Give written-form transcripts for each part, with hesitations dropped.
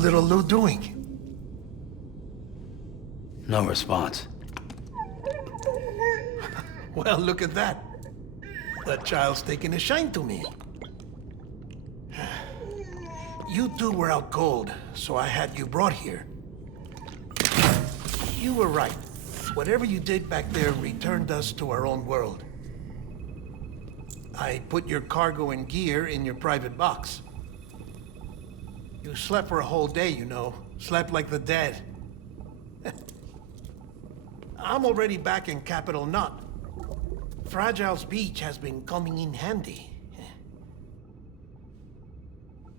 little Lou doing? No response. Well, look at that. The child's taking a shine to me. You two were out cold, so I had you brought here. You were right. Whatever you did back there returned us to our own world. I put your cargo and gear in your private box. You slept for a whole day, you know. Slept like the dead. I'm already back in Capital Knot. Fragile's beach has been coming in handy.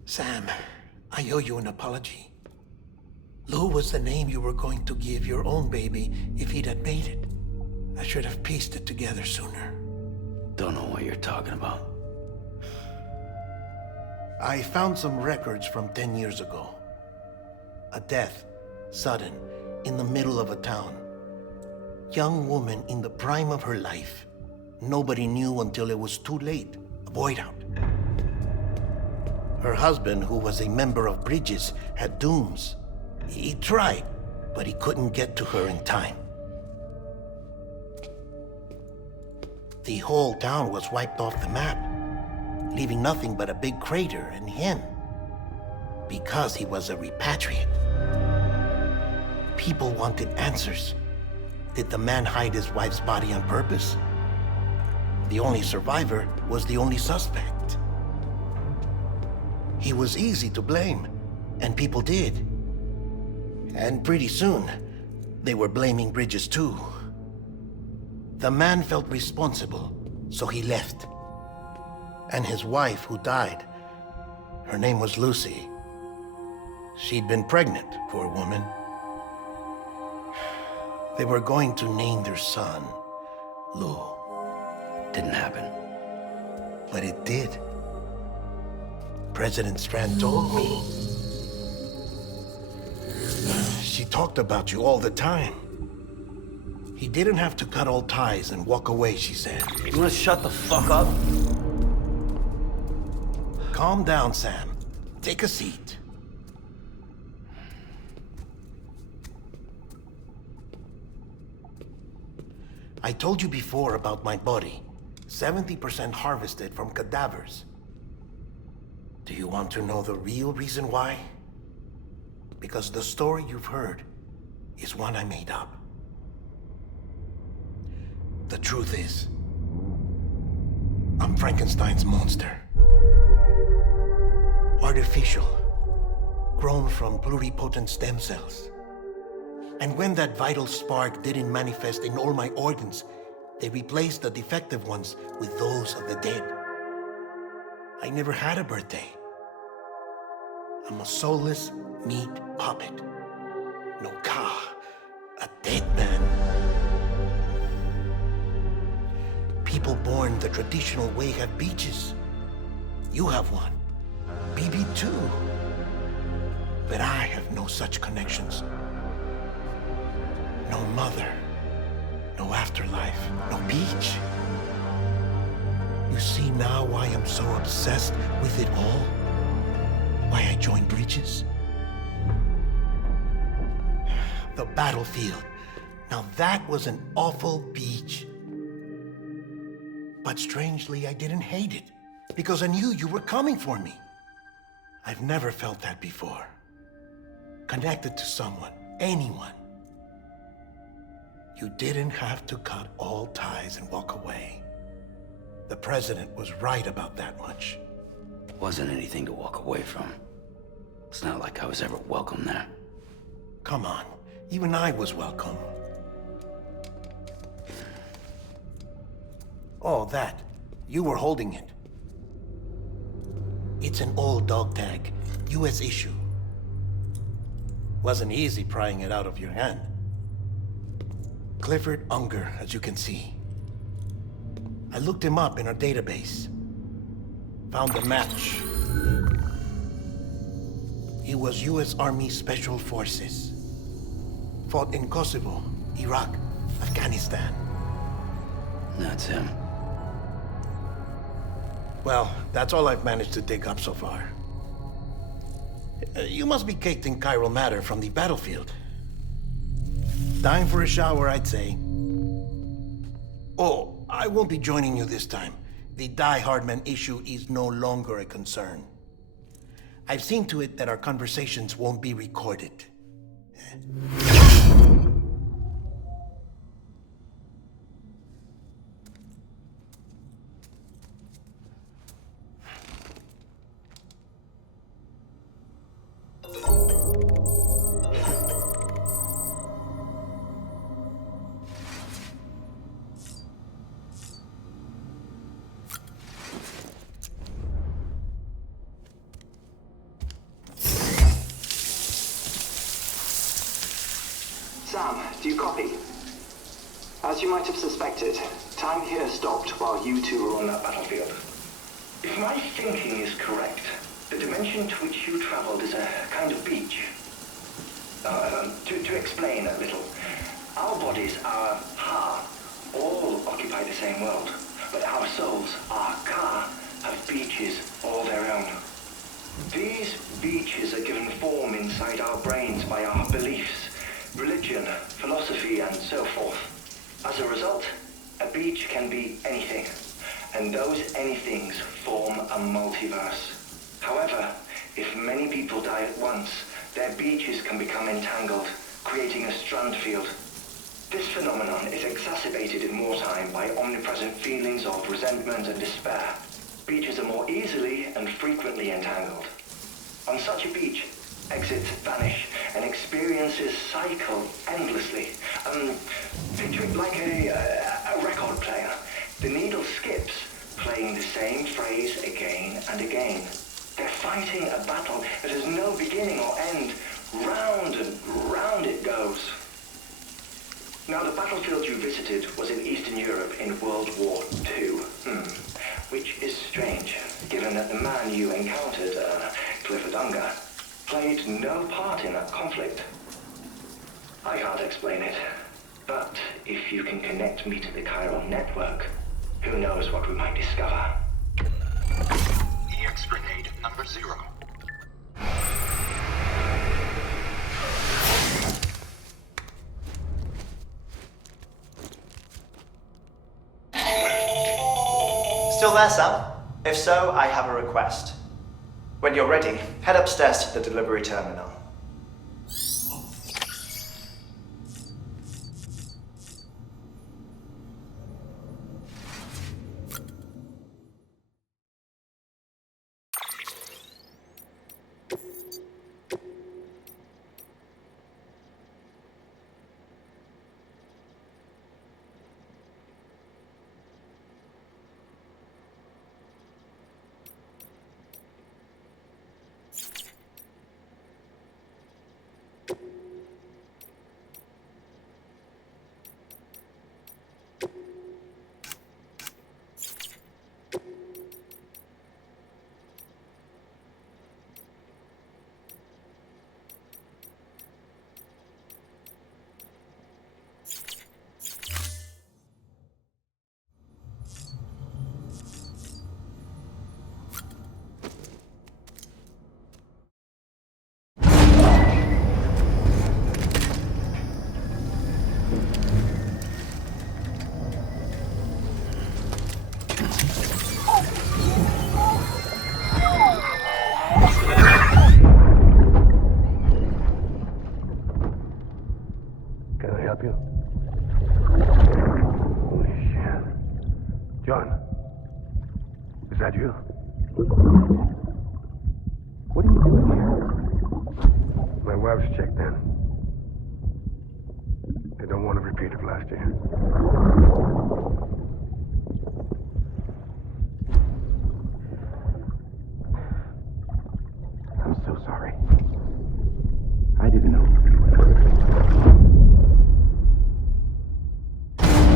Sam, I owe you an apology. Lou was the name you were going to give your own baby if he'd had made it. I should have pieced it together sooner. Don't know what you're talking about. I found some records from 10 years ago. A death, sudden, in the middle of a town. Young woman in the prime of her life. Nobody knew until it was too late. A void out. Her husband, who was a member of Bridges, had dooms. He tried, but he couldn't get to her in time. The whole town was wiped off the map, leaving nothing but a big crater and him. Because he was a repatriate. People wanted answers. Did the man hide his wife's body on purpose? The only survivor was the only suspect. He was easy to blame, and people did. And pretty soon, they were blaming Bridges too. The man felt responsible, so he left. And his wife, who died, her name was Lucy. She'd been pregnant, poor woman. They were going to name their son Lou. Didn't happen. But it did. President Strand told me. She talked about you all the time. He didn't have to cut all ties and walk away, she said. You wanna shut the fuck up? Calm down, Sam. Take a seat. I told you before about my body. 70% harvested from cadavers. Do you want to know the real reason why? Because the story you've heard is one I made up. The truth is, I'm Frankenstein's monster. Artificial, grown from pluripotent stem cells. And when that vital spark didn't manifest in all my organs, they replaced the defective ones with those of the dead. I never had a birthday. I'm a soulless meat puppet. No ka, a dead man. People born the traditional way have beaches. You have one. BB too. But I have no such connections. No mother, no afterlife, no beach. You see now why I'm so obsessed with it all? Why I joined Bridges? The battlefield. Now that was an awful beach. But strangely, I didn't hate it, because I knew you were coming for me. I've never felt that before. Connected to someone, anyone. You didn't have to cut all ties and walk away. The president was right about that much. Wasn't anything to walk away from. It's not like I was ever welcome there. Come on, even I was welcome. Oh, that. You were holding it. It's an old dog tag, US issue. Wasn't easy prying it out of your hand. Clifford Unger, as you can see. I looked him up in our database. Found a match. He was US Army Special Forces. Fought in Kosovo, Iraq, Afghanistan. That's him. Well, that's all I've managed to dig up so far. You must be caked in chiral matter from the battlefield. Time for a shower, I'd say. Oh, I won't be joining you this time. The Die Hardman issue is no longer a concern. I've seen to it that our conversations won't be recorded. Sam, do you copy? As you might have suspected, time here stopped while you two were on that battlefield. If my thinking is correct, the dimension to which you traveled is a kind of beach. To explain a little, our bodies, our ha, all occupy the same world, but our souls, our ka, have beaches all their own. These beaches are given form inside our brains by our beliefs, religion, philosophy, and so forth. As a result, a beach can be anything, and those anythings form a multiverse. However, if many people die at once, their beaches can become entangled, creating a strand field. This phenomenon is exacerbated in wartime by omnipresent feelings of resentment and despair. Beaches are more easily and frequently entangled. On such a beach, exits vanish and experiences cycle endlessly. Picture it like a record player. The needle skips, playing the same phrase again and again. They're fighting a battle that has no beginning or end. Round and round it goes. Now, the battlefield you visited was in Eastern Europe in World War II. Which is strange, given that the man you encountered, Clifford Unger, played no part in that conflict. I can't explain it, but if you can connect me to the chiral network, who knows what we might discover. EX grenade number 0. Still there, Sam? If so, I have a request. When you're ready, head upstairs to the delivery terminal. John, is that you? What are you doing here? My wife's checked in. They don't want to repeat of last year. I'm so sorry. I didn't know.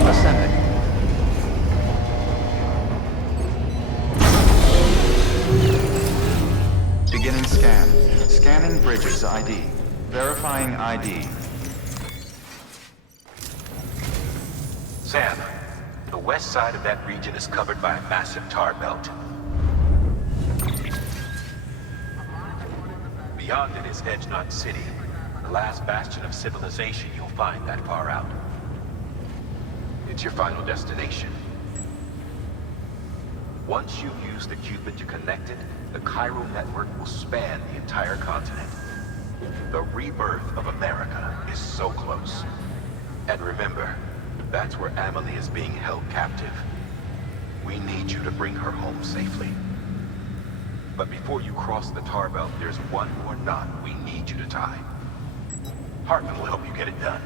Ascending. Beginning scan. Scanning Bridges ID. Verifying ID. Sam, the west side of that region is covered by a massive tar belt. The Beyond it is Edgenot City, the last bastion of civilization you'll find that far out. It's your final destination. Once you use the qubit to connect it, the Cairo network will span the entire continent. The rebirth of America is so close. And remember, that's where Amelie is being held captive. We need you to bring her home safely. But before you cross the tar belt, there's one more knot we need you to tie. Hartman will help you get it done.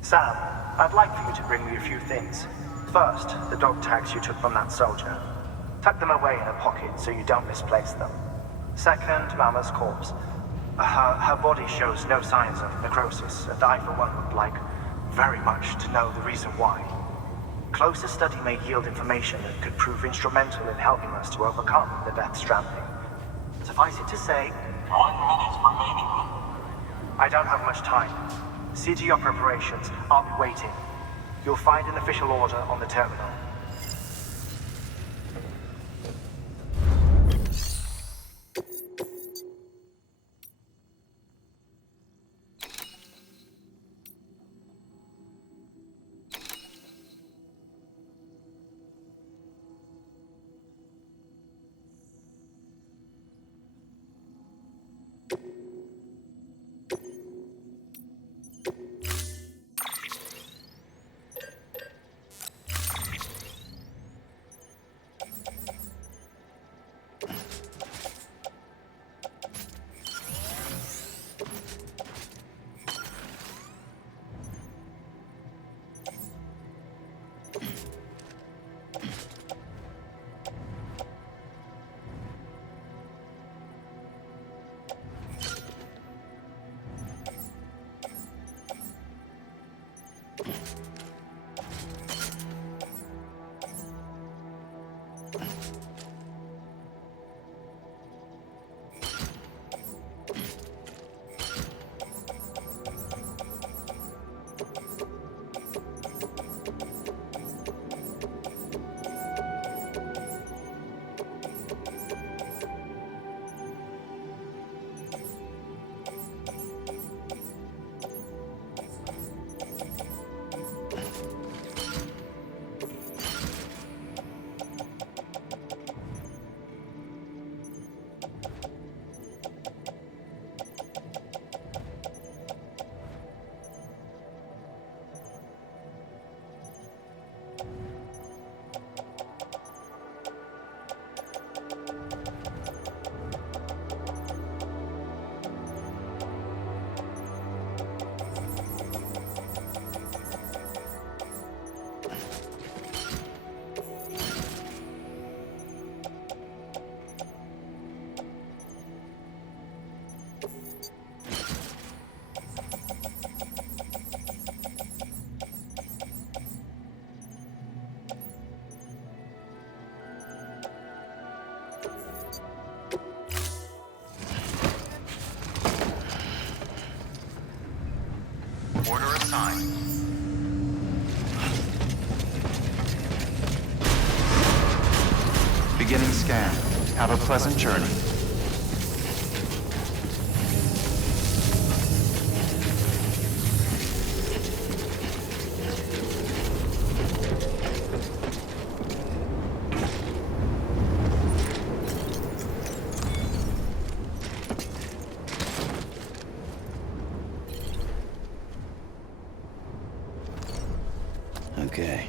Sam, I'd like for you to bring me a few things. First, the dog tags you took from that soldier. Tuck them away in a pocket so you don't misplace them. Second, Mama's corpse. Her body shows no signs of necrosis, and I, for one, would like very much to know the reason why. Closer study may yield information that could prove instrumental in helping us to overcome the Death Stranding. Suffice it to say, 1 minute remaining. I don't have much time. See to your preparations. I'll be waiting. You'll find an official order on the terminal. Order assigned. Beginning scan. Have a pleasant journey. Okay.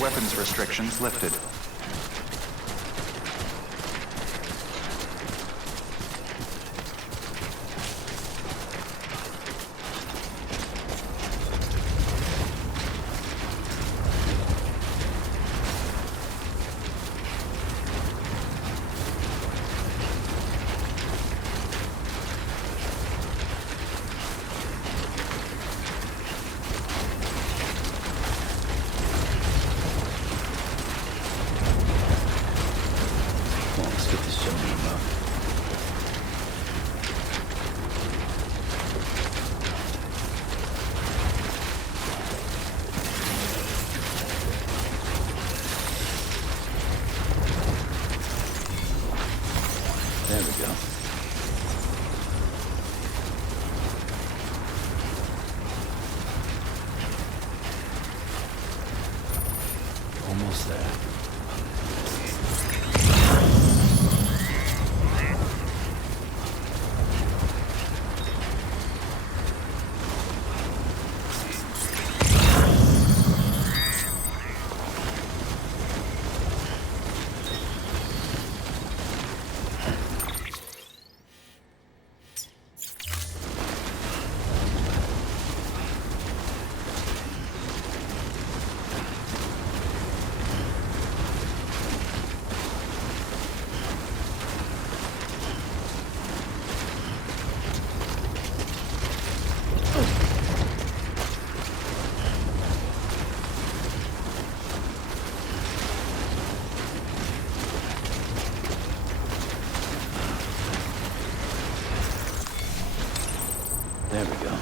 Weapons restrictions lifted. almost there. There we go.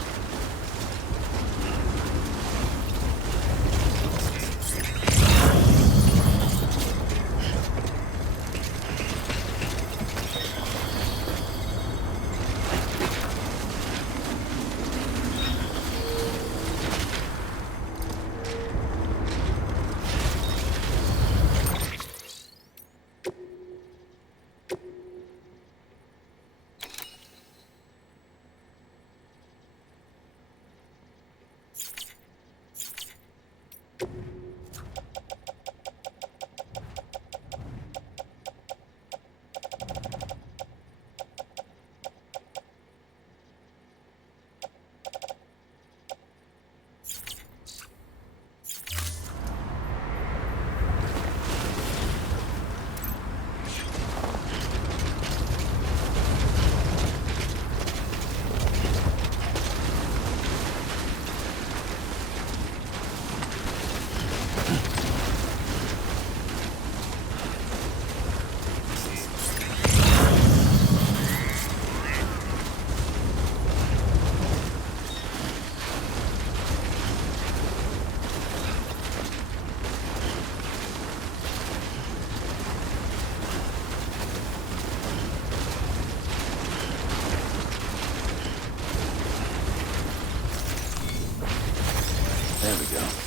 There we go.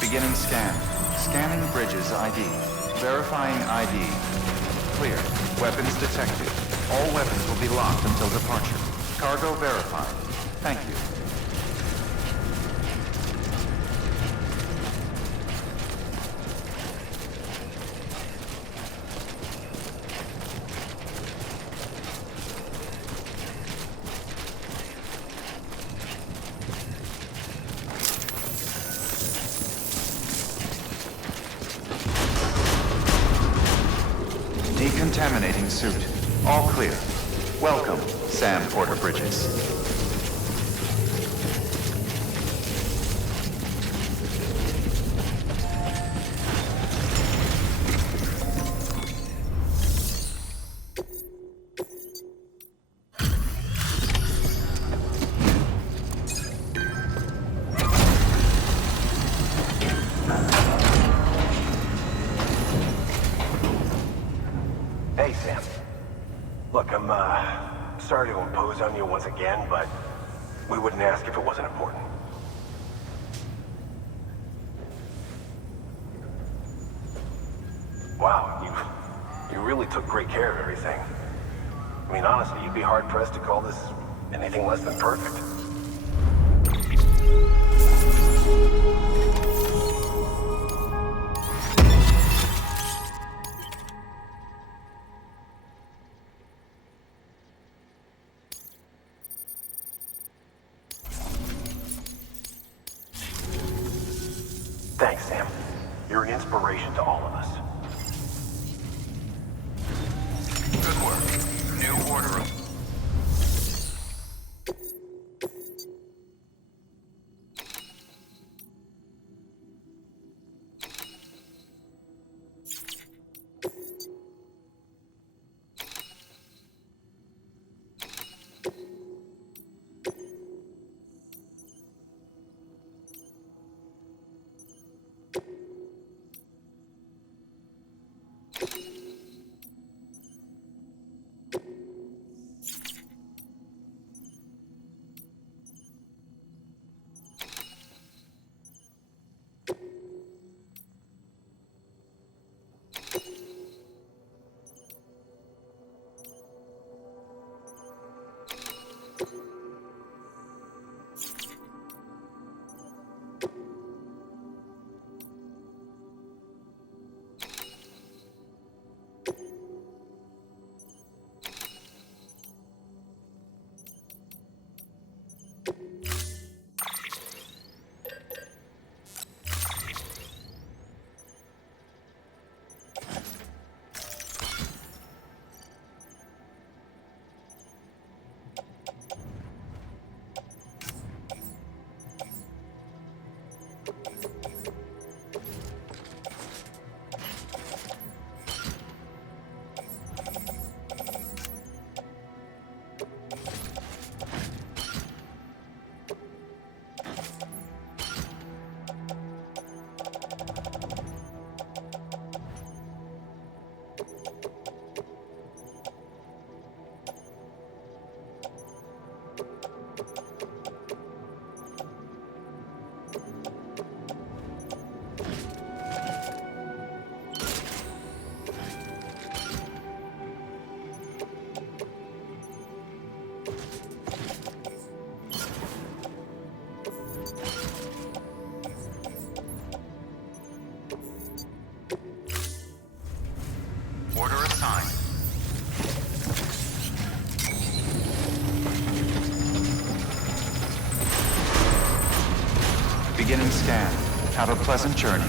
Beginning scan. Scanning bridges ID. Verifying ID. Clear. Weapons detected. All weapons will be locked until departure. Cargo verified. Thank you. Decontaminating suit. All clear. Welcome, Sam Porter Bridges. Hey, Sam. Look, I'm, sorry to impose on you once again, but we wouldn't ask if it wasn't important. Wow, you really took great care of everything. I mean, honestly, you'd be hard-pressed to call this anything less than perfect. Thanks, Sam. You're an inspiration to all of us. Good work. New order. Order assigned. Beginning scan. Have a pleasant journey.